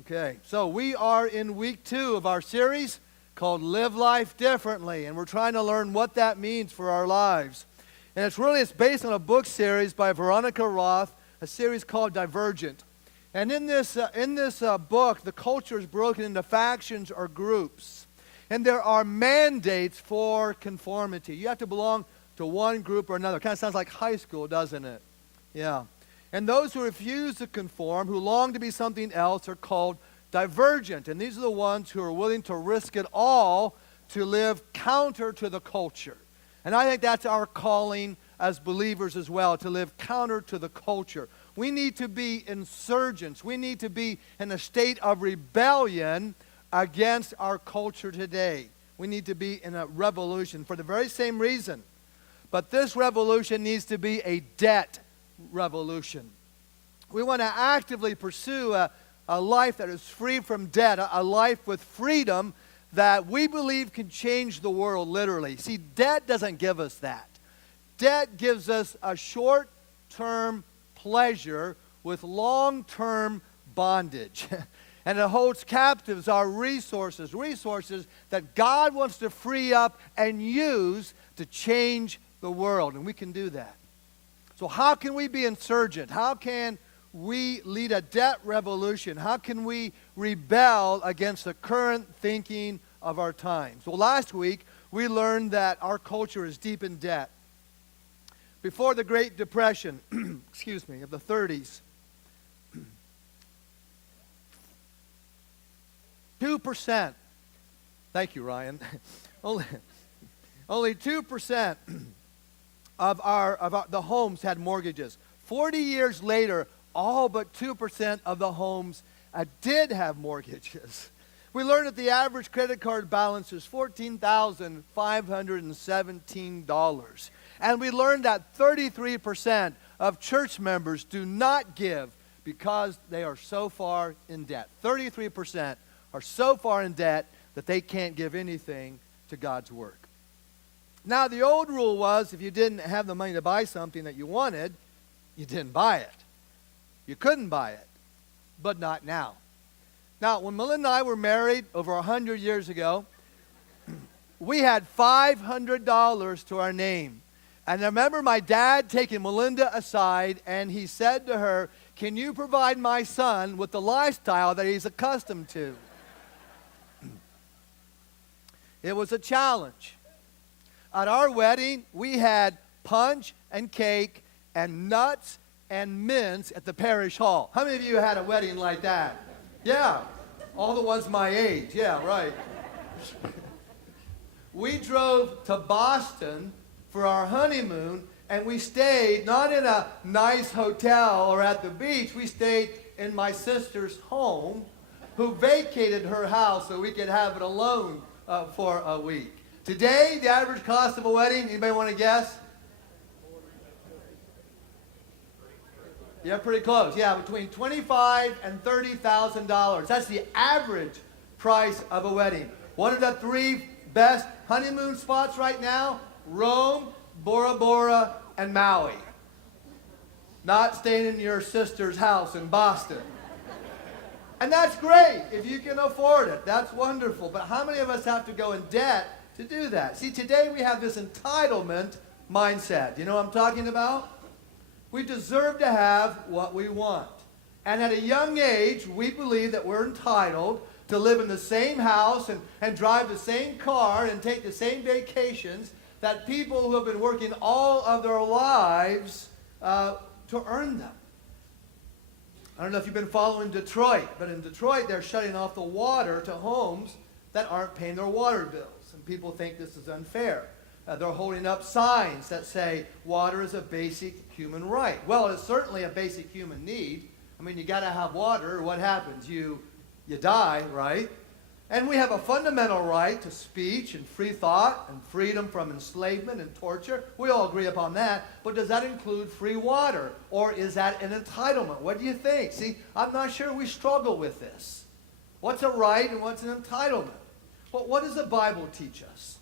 Okay, so we are in week 2 of our series called Live Life Differently, and we're trying to learn what that means for our lives. And it's based on a book series by Veronica Roth, a series called Divergent. And in this book, the culture is broken into factions or groups. And there are mandates for conformity. You have to belong to one group or another. Kind of sounds like high school, doesn't it? Yeah. And those who refuse to conform, who long to be something else, are called divergent. And these are the ones who are willing to risk it all to live counter to the culture. And I think that's our calling as believers as well, to live counter to the culture. We need to be insurgents. We need to be in a state of rebellion against our culture today. We need to be in a revolution for the very same reason. But this revolution needs to be a debt revolution. We want to actively pursue a life that is free from debt, a life with freedom that we believe can change the world, literally. See, debt doesn't give us that. Debt gives us a short-term pleasure with long-term bondage. And it holds captives our resources that God wants to free up and use to change the world. And we can do that. So how can we be insurgent? How can we lead a debt revolution? How can we rebel against the current thinking of our times? Well, last week, we learned that our culture is deep in debt. Before the Great Depression, of the 30s, 2%, thank you, Ryan, only 2% of the homes had mortgages. 40 years later, all but 2% of the homes did have mortgages. We learned that the average credit card balance is $14,517. And we learned that 33% of church members do not give because they are so far in debt. 33% are so far in debt that they can't give anything to God's work. Now, the old rule was if you didn't have the money to buy something that you wanted, you didn't buy it. You couldn't buy it, but not now. Now, when Melinda and I were married over 100 years ago, we had $500 to our name. And I remember my dad taking Melinda aside, and he said to her, "Can you provide my son with the lifestyle that he's accustomed to?" It was a challenge. At our wedding, we had punch and cake and nuts and mints at the parish hall. How many of you had a wedding like that? Yeah, all the ones my age. Yeah, right. We drove to Boston for our honeymoon, and we stayed not in a nice hotel or at the beach. We stayed in my sister's home, who vacated her house so we could have it alone for a week. Today, the average cost of a wedding, anybody want to guess? Yeah, pretty close. Yeah, between $25,000 and $30,000. That's the average price of a wedding. One of the 3 best honeymoon spots right now, Rome, Bora Bora, and Maui. Not staying in your sister's house in Boston. And that's great if you can afford it. That's wonderful. But how many of us have to go in debt to do that? See, today we have this entitlement mindset. You know what I'm talking about? We deserve to have what we want. And at a young age, we believe that we're entitled to live in the same house and drive the same car and take the same vacations that people who have been working all of their lives to earn them. I don't know if you've been following Detroit, but in Detroit, they're shutting off the water to homes that aren't paying their water bills. And people think this is unfair. They're holding up signs that say water is a basic human right. Well, it's certainly a basic human need. I mean, you got to have water. What happens? You die, right? And we have a fundamental right to speech and free thought and freedom from enslavement and torture. We all agree upon that. But does that include free water? Or is that an entitlement? What do you think? See, I'm not sure we struggle with this. What's a right and what's an entitlement? But what does the Bible teach us?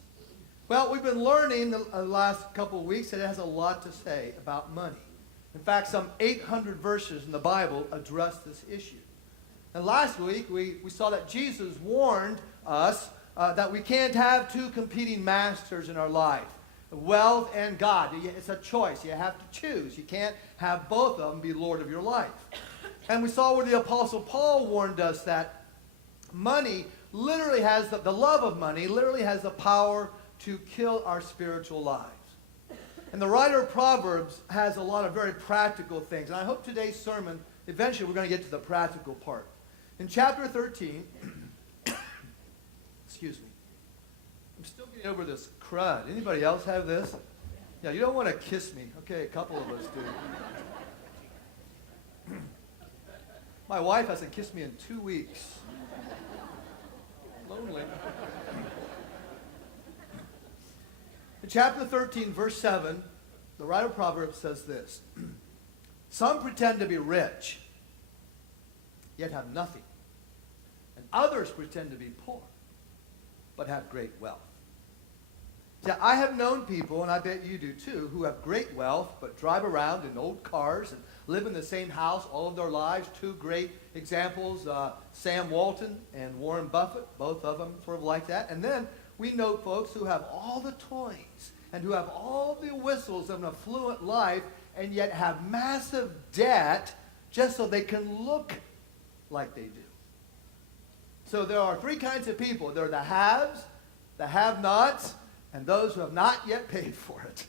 Well, we've been learning the last couple of weeks that it has a lot to say about money. In fact, some 800 verses in the Bible address this issue. And last week, we saw that Jesus warned us that we can't have two competing masters in our life, wealth and God. It's a choice. You have to choose. You can't have both of them be Lord of your life. And we saw where the Apostle Paul warned us that money literally has, the love of money literally has the power to kill our spiritual lives. And the writer of Proverbs has a lot of very practical things. And I hope today's sermon, eventually we're going to get to the practical part. In chapter 13, excuse me, I'm still getting over this crud. Anybody else have this? Yeah, you don't want to kiss me. Okay, a couple of us do. My wife hasn't kissed me in 2 weeks. Lonely. In chapter 13, verse 7, the writer of Proverbs says this: some pretend to be rich, yet have nothing. And others pretend to be poor, but have great wealth. See, I have known people, and I bet you do too, who have great wealth, but drive around in old cars and live in the same house all of their lives. Two great examples, Sam Walton and Warren Buffett, both of them sort of like that. And then we know folks who have all the toys and who have all the whistles of an affluent life and yet have massive debt just so they can look like they do. So there are three kinds of people. There are the haves, the have-nots, and those who have not yet paid for it.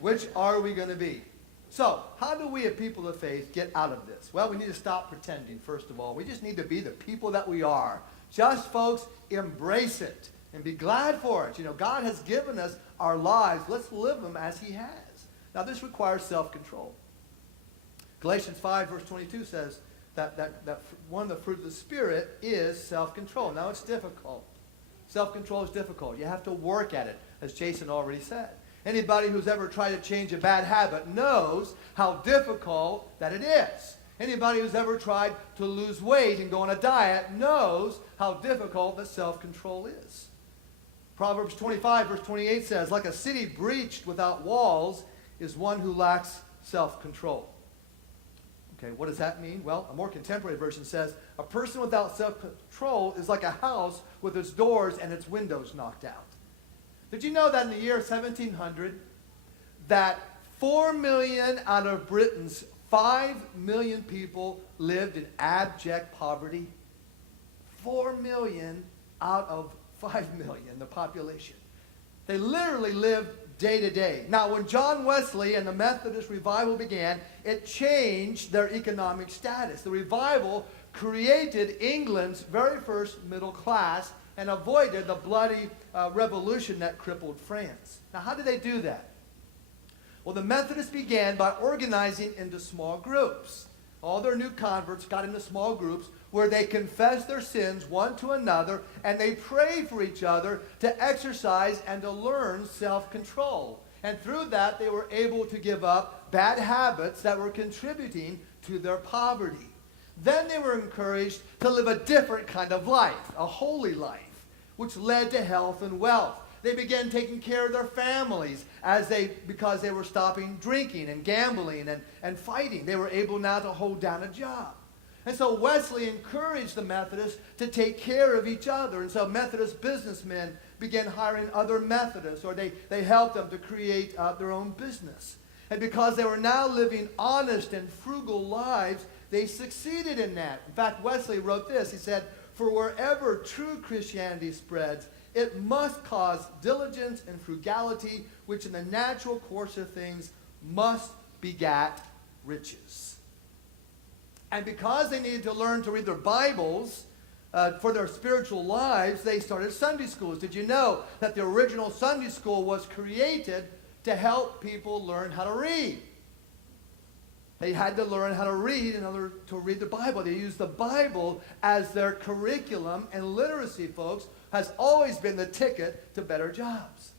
Which are we going to be? So, how do we as people of faith get out of this? Well, we need to stop pretending, first of all. We just need to be the people that we are. Just, folks, embrace it and be glad for it. You know, God has given us our lives. Let's live them as he has. Now, this requires self-control. Galatians 5, verse 22 says that one of the fruits of the Spirit is self-control. Now, it's difficult. Self-control is difficult. You have to work at it, as Jason already said. Anybody who's ever tried to change a bad habit knows how difficult that it is. Anybody who's ever tried to lose weight and go on a diet knows how difficult that self-control is. Proverbs 25, verse 28 says, like a city breached without walls is one who lacks self-control. Okay, what does that mean? Well, a more contemporary version says, a person without self-control is like a house with its doors and its windows knocked out. Did you know that in the year 1700, that 4 million out of Britain's 5 million people lived in abject poverty? 4 million out of 5 million, the population. They literally lived day to day. Now, when John Wesley and the Methodist revival began, it changed their economic status. The revival created England's very first middle class and avoided the bloody revolution that crippled France. Now, how did they do that? Well, the Methodists began by organizing into small groups. All their new converts got into small groups where they confessed their sins one to another, and they prayed for each other to exercise and to learn self-control. And through that, they were able to give up bad habits that were contributing to their poverty. Then they were encouraged to live a different kind of life, a holy life, which led to health and wealth. They began taking care of their families because they were stopping drinking and gambling and fighting. They were able now to hold down a job. And so Wesley encouraged the Methodists to take care of each other. And so Methodist businessmen began hiring other Methodists, or they helped them to create their own business. And because they were now living honest and frugal lives, they succeeded in that. In fact, Wesley wrote this. He said, "For wherever true Christianity spreads, it must cause diligence and frugality, which in the natural course of things must begat riches." And because they needed to learn to read their Bibles for their spiritual lives, they started Sunday schools. Did you know that the original Sunday school was created to help people learn how to read? They had to learn how to read in order to read the Bible. They used the Bible as their curriculum, and literacy, folks, has always been the ticket to better jobs.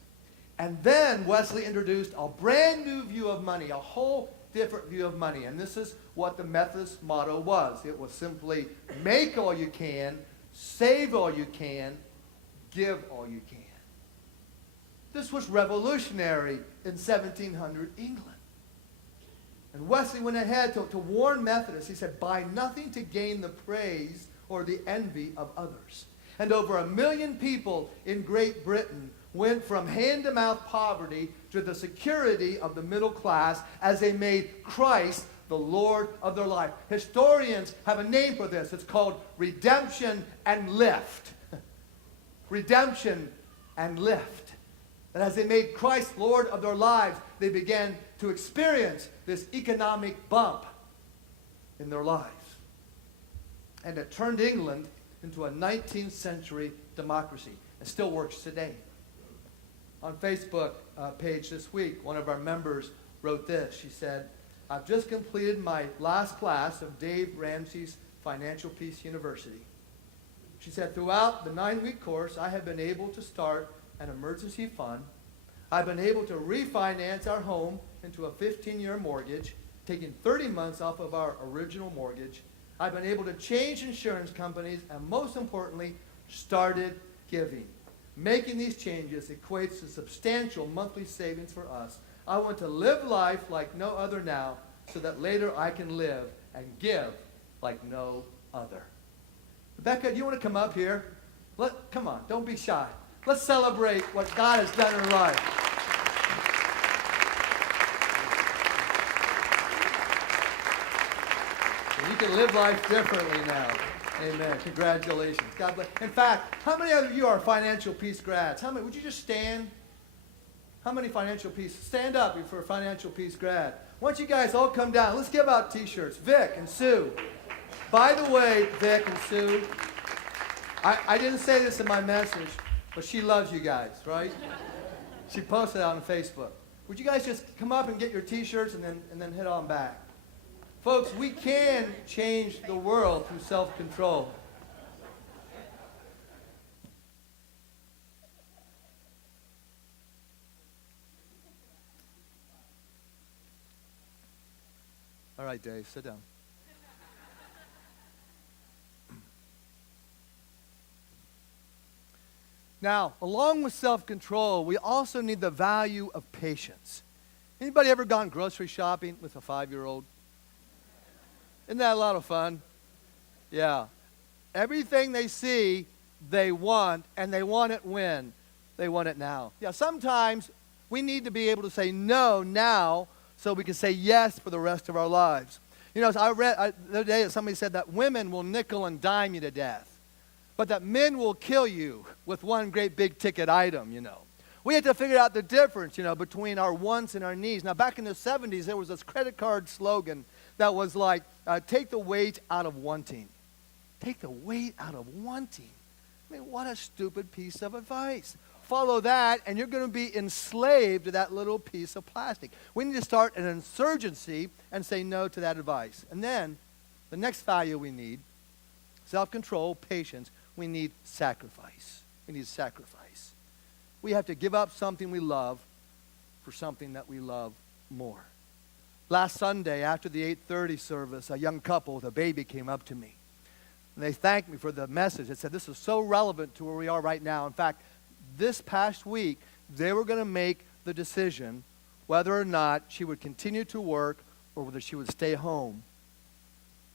And then Wesley introduced a brand new view of money, a whole different view of money. And this is what the Methodist motto was. It was simply, make all you can, save all you can, give all you can. This was revolutionary in 1700 England. And Wesley went ahead to warn Methodists. He said, buy nothing to gain the praise or the envy of others. And over 1 million people in Great Britain went from hand-to-mouth poverty to the security of the middle class as they made Christ the Lord of their life. Historians have a name for this. It's called redemption and lift. Redemption and lift. And as they made Christ Lord of their lives, they began to experience this economic bump in their lives. And it turned England into a 19th century democracy. It still works today. On Facebook page this week, one of our members wrote this. She said, I've just completed my last class of Dave Ramsey's Financial Peace University. She said, throughout the 9-week course, I have been able to start an emergency fund. I've been able to refinance our home into a 15-year mortgage, taking 30 months off of our original mortgage. I've been able to change insurance companies, and most importantly, started giving. Making these changes equates to substantial monthly savings for us. I want to live life like no other now, so that later I can live and give like no other. Rebecca, do you want to come up here? Come on, don't be shy. Let's celebrate what God has done in her life. You can live life differently now. Amen. Congratulations. God bless. In fact, how many of you are financial peace grads? How many? Would you just stand? How many financial peace? Stand up if you're a financial peace grad. Why don't you guys all come down? Let's give out T-shirts. Vic and Sue. By the way, Vic and Sue, I didn't say this in my message, but she loves you guys, right? She posted it on Facebook. Would you guys just come up and get your T-shirts and then head on back? Folks, we can change the world through self-control. All right, Dave, sit down. Now, along with self-control, we also need the value of patience. Anybody ever gone grocery shopping with a 5-year-old? Isn't that a lot of fun? Yeah. Everything they see, they want, and they want it when? They want it now. Yeah, sometimes we need to be able to say no now so we can say yes for the rest of our lives. You know, I read the other day that somebody said that women will nickel and dime you to death, but that men will kill you with one great big ticket item, you know. We have to figure out the difference, you know, between our wants and our needs. Now, back in the 70s, there was this credit card slogan that was like, take the weight out of wanting. Take the weight out of wanting. I mean, what a stupid piece of advice. Follow that, and you're going to be enslaved to that little piece of plastic. We need to start an insurgency and say no to that advice. And then, the next value we need, self-control, patience, we need sacrifice. We need sacrifice. We have to give up something we love for something that we love more. Last Sunday, after the 8:30 service, a young couple with a baby came up to me. And they thanked me for the message. They said, this is so relevant to where we are right now. In fact, this past week, they were going to make the decision whether or not she would continue to work or whether she would stay home.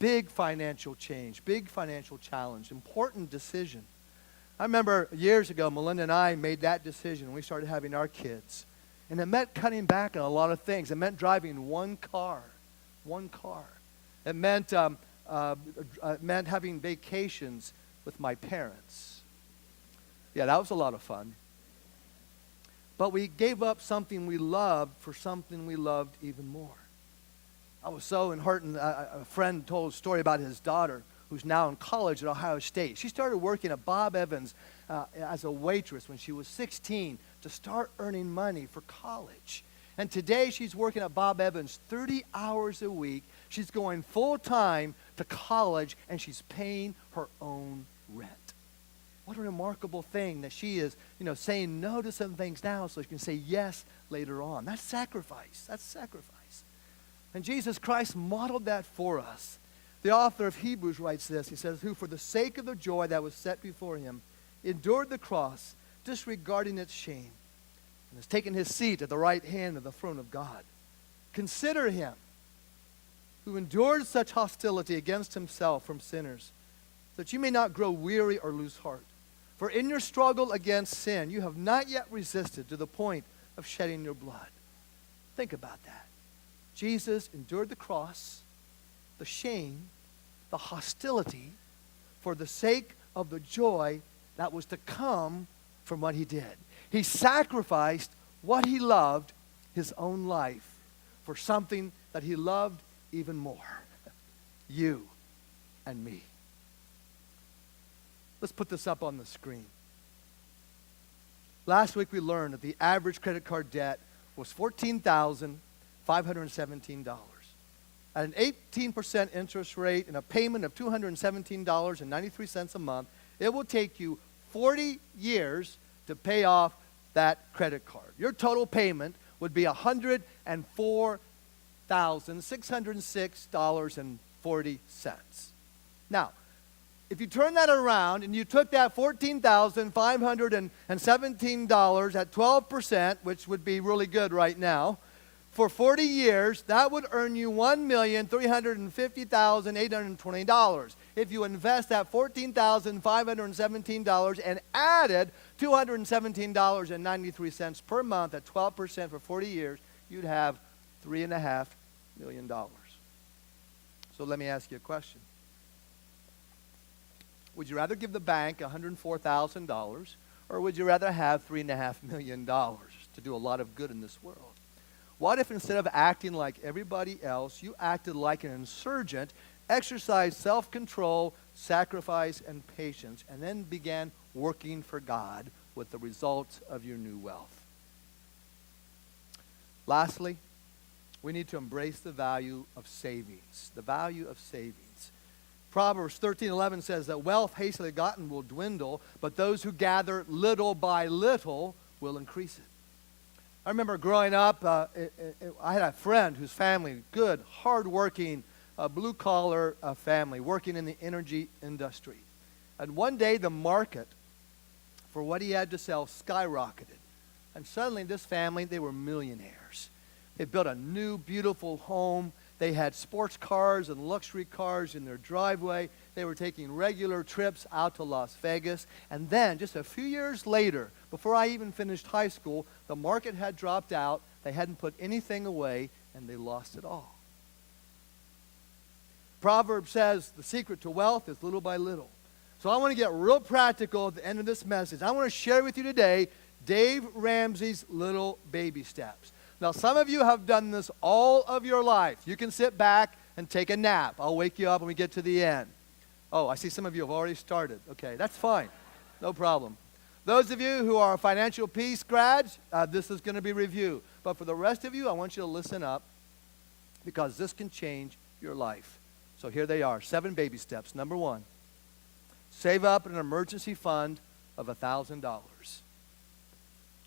Big financial change, big financial challenge, important decision. I remember years ago, Melinda and I made that decision when we started having our kids. And it meant cutting back on a lot of things. It meant driving one car. It meant having vacations with my parents. Yeah, that was a lot of fun. But we gave up something we loved for something we loved even more. I was so enheartened. A friend told a story about his daughter, who's now in college at Ohio State. She started working at Bob Evans as a waitress when she was 16 to start earning money for college. And today she's working at Bob Evans 30 hours a week. She's going full-time to college, and she's paying her own rent. What a remarkable thing that she is, saying no to some things now so she can say yes later on. That's sacrifice. That's sacrifice. And Jesus Christ modeled that for us. The author of Hebrews writes this. He says, who for the sake of the joy that was set before him endured the cross, disregarding its shame, and has taken his seat at the right hand of the throne of God. Consider him who endured such hostility against himself from sinners, that you may not grow weary or lose heart. For in your struggle against sin, you have not yet resisted to the point of shedding your blood. Think about that. Jesus endured the cross, the shame, the hostility, for the sake of the joy that was to come from what he did. He sacrificed what he loved, his own life, for something that he loved even more. You and me. Let's put this up on the screen. Last week we learned that the average credit card debt was $14,517. At an 18% interest rate and a payment of $217.93 a month, it will take you 40 years to pay off that credit card. Your total payment would be $104,606.40. Now, if you turn that around and you took that $14,517 at 12%, which would be really good right now, for 40 years, that would earn you $1,350,820. If you invest that $14,517 and added $217.93 per month at 12% for 40 years, you'd have $3.5 million. So let me ask you a question. Would you rather give the bank $104,000, or would you rather have $3.5 million to do a lot of good in this world? What if instead of acting like everybody else, you acted like an insurgent, exercised self-control, sacrifice, and patience, and then began working for God with the results of your new wealth? Lastly, we need to embrace the value of savings. The value of savings. Proverbs 13:11 says that wealth hastily gotten will dwindle, but those who gather little by little will increase it. I remember growing up, I had a friend whose family, good, hard-working, blue-collar family, working in the energy industry. And one day the market for what he had to sell skyrocketed. And suddenly this family, they were millionaires. They built a new, beautiful home. They had sports cars and luxury cars in their driveway. They were taking regular trips out to Las Vegas. And then, just a few years later, before I even finished high school, the market had dropped out. They hadn't put anything away, and they lost it all. Proverbs says the secret to wealth is little by little. So I want to get real practical at the end of this message. I want to share with you today Dave Ramsey's little baby steps. Now, some of you have done this all of your life. You can sit back and take a nap. I'll wake you up when we get to the end. Oh, I see some of you have already started. Okay, that's fine. No problem. Those of you who are financial peace grads, this is going to be review. But for the rest of you, I want you to listen up because this can change your life. So here they are, 7 baby steps. Number 1, save up an emergency fund of $1,000.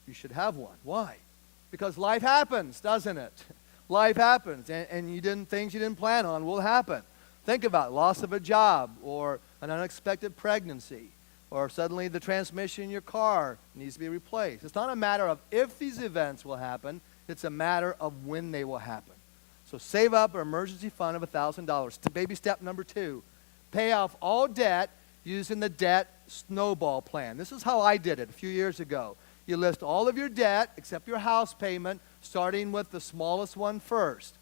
You should have one. Why? Because life happens, doesn't it? Life happens, and things you didn't plan on will happen. Think about loss of a job, or an unexpected pregnancy, or suddenly the transmission in your car needs to be replaced. It's not a matter of if these events will happen, it's a matter of when they will happen. So save up an emergency fund of $1,000. Baby step number 2, pay off all debt using the debt snowball plan. This is how I did it a few years ago. You list all of your debt except your house payment, starting with the smallest one first.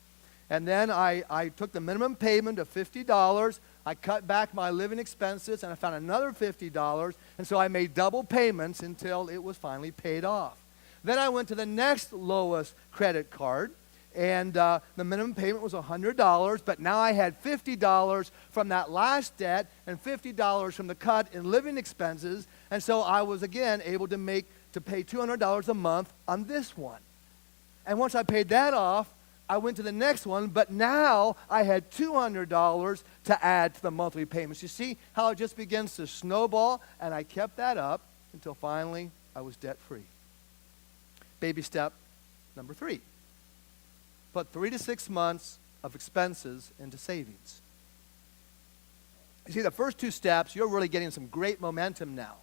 And then I took the minimum payment of $50. I cut back my living expenses, and I found another $50. And so I made double payments until it was finally paid off. Then I went to the next lowest credit card, and the minimum payment was $100. But now I had $50 from that last debt and $50 from the cut in living expenses. And so I was, again, able to pay $200 a month on this one. And once I paid that off, I went to the next one, but now I had $200 to add to the monthly payments. You see how it just begins to snowball? And I kept that up until finally I was debt-free. Baby step number 3. Put 3 to 6 months of expenses into savings. You see, the first 2 steps, you're really getting some great momentum now.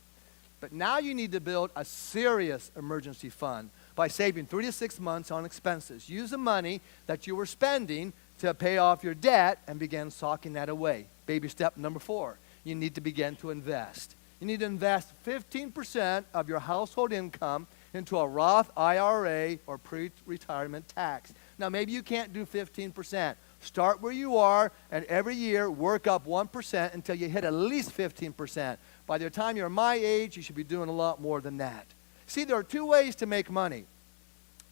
But now you need to build a serious emergency fund by saving 3 to 6 months on expenses. Use the money that you were spending to pay off your debt and begin socking that away. Baby step number 4. you need to begin to invest. You need to invest 15% of your household income into a Roth IRA or pre-retirement tax. Now, maybe you can't do 15%. Start where you are, and every year work up 1% until you hit at least 15%. By the time you're my age, you should be doing a lot more than that. See, there are two ways to make money.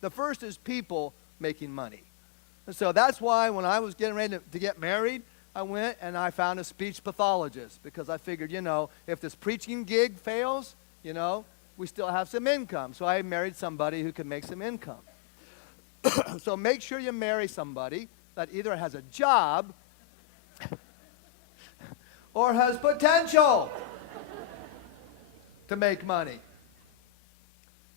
The first is people making money. And so that's why when I was getting ready to get married, I went and I found a speech pathologist because I figured, if this preaching gig fails, we still have some income. So I married somebody who could make some income. So make sure you marry somebody that either has a job or has potential to make money.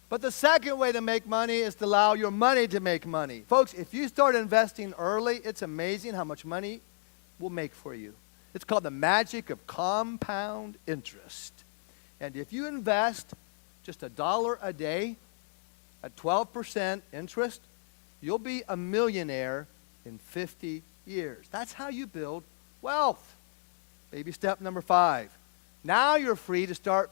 But the second way to make money is to allow your money to make money. Folks, if you start investing early, it's amazing how much money will make for you. It's called the magic of compound interest. And if you invest just $1 a day at 12% interest, you'll be a millionaire in 50 years. That's how you build wealth. Baby step number 5. Now you're free to start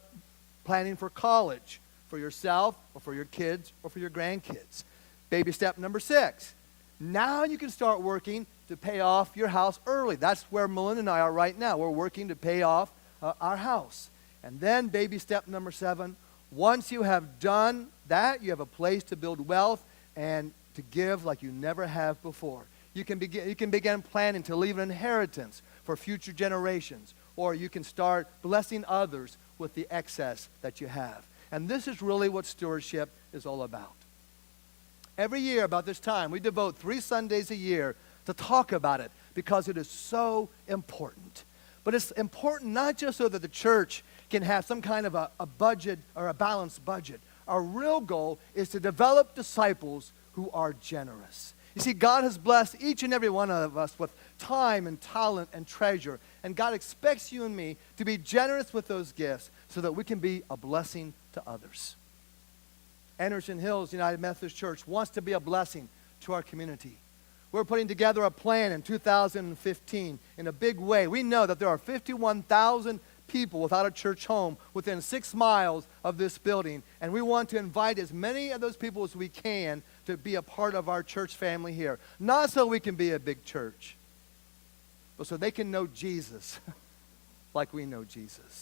planning for college for yourself or for your kids or for your grandkids. Baby step number 6. Now you can start working to pay off your house early. That's where Melinda and I are right now. We're working to pay off our house. And then baby step number 7, once you have done that, you have a place to build wealth and to give like you never have before. You can begin planning to leave an inheritance for future generations, or you can start blessing others with the excess that you have. And this is really what stewardship is all about. Every year about this time, we devote 3 Sundays a year to talk about it because it is so important. But it's important not just so that the church can have some kind of a budget or a balanced budget. Our real goal is to develop disciples who are generous. You see, God has blessed each and every one of us with time and talent and treasure. And God expects you and me to be generous with those gifts so that we can be a blessing to others. Anderson Hills United Methodist Church wants to be a blessing to our community. We're putting together a plan in 2015 in a big way. We know that there are 51,000 people without a church home within 6 miles of this building. And we want to invite as many of those people as we can to be a part of our church family here. Not so we can be a big church, but so they can know Jesus like we know Jesus.